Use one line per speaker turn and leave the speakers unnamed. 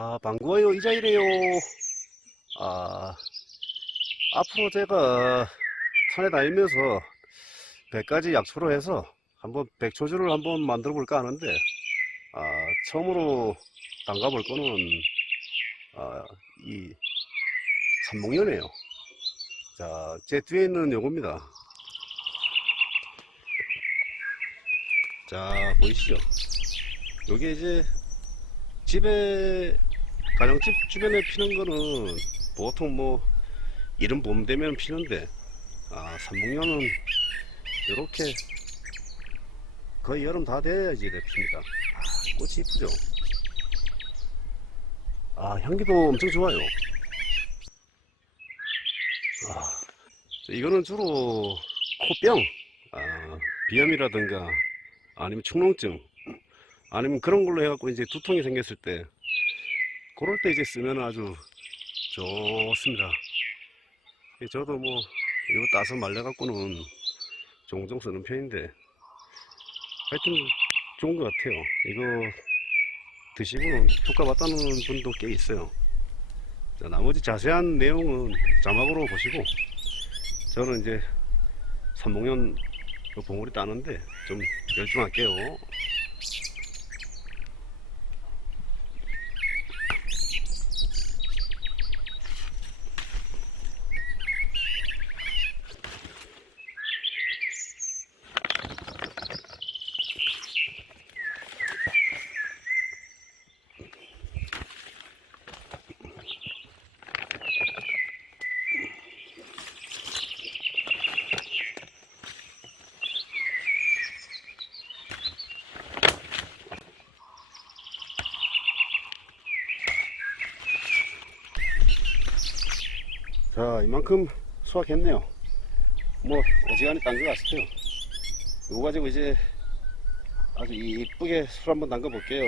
아, 반가워요. 이자이래요. 아, 앞으로 제가 산에 다니면서 100가지 약초로 해서 한번 백초주를 한번 만들어 볼까 하는데, 아, 처음으로 담가 볼 거는, 아, 이 삼목련이에요. 자, 제 뒤에 있는 요겁니다. 자, 보이시죠? 요게 이제 집에 가정집 주변에 피는 거는 보통 뭐 이른 봄 되면 피는데 아 삼목련은 이렇게 거의 여름 다 돼야지 이렇게 핍니다. 아, 꽃이 이쁘죠? 아 향기도 엄청 좋아요. 아, 저 이거는 주로 코병 아, 비염이라든가 아니면 축농증 아니면 그런 걸로 해갖고 이제 두통이 생겼을 때 그럴 때 이제 쓰면 아주 좋습니다. 예, 저도 뭐 이거 따서 말려갖고는 종종 쓰는 편인데 하여튼 좋은 것 같아요. 이거 드시고는 효과 봤다는 분도 꽤 있어요. 자, 나머지 자세한 내용은 자막으로 보시고 저는 이제 삼목련 그 봉우리 따는데 좀 열중할게요. 자, 이만큼 수확했네요. 뭐, 어지간히 딴 것 같아요. 이거 가지고 이제 아주 이쁘게 술 한번 담가 볼게요.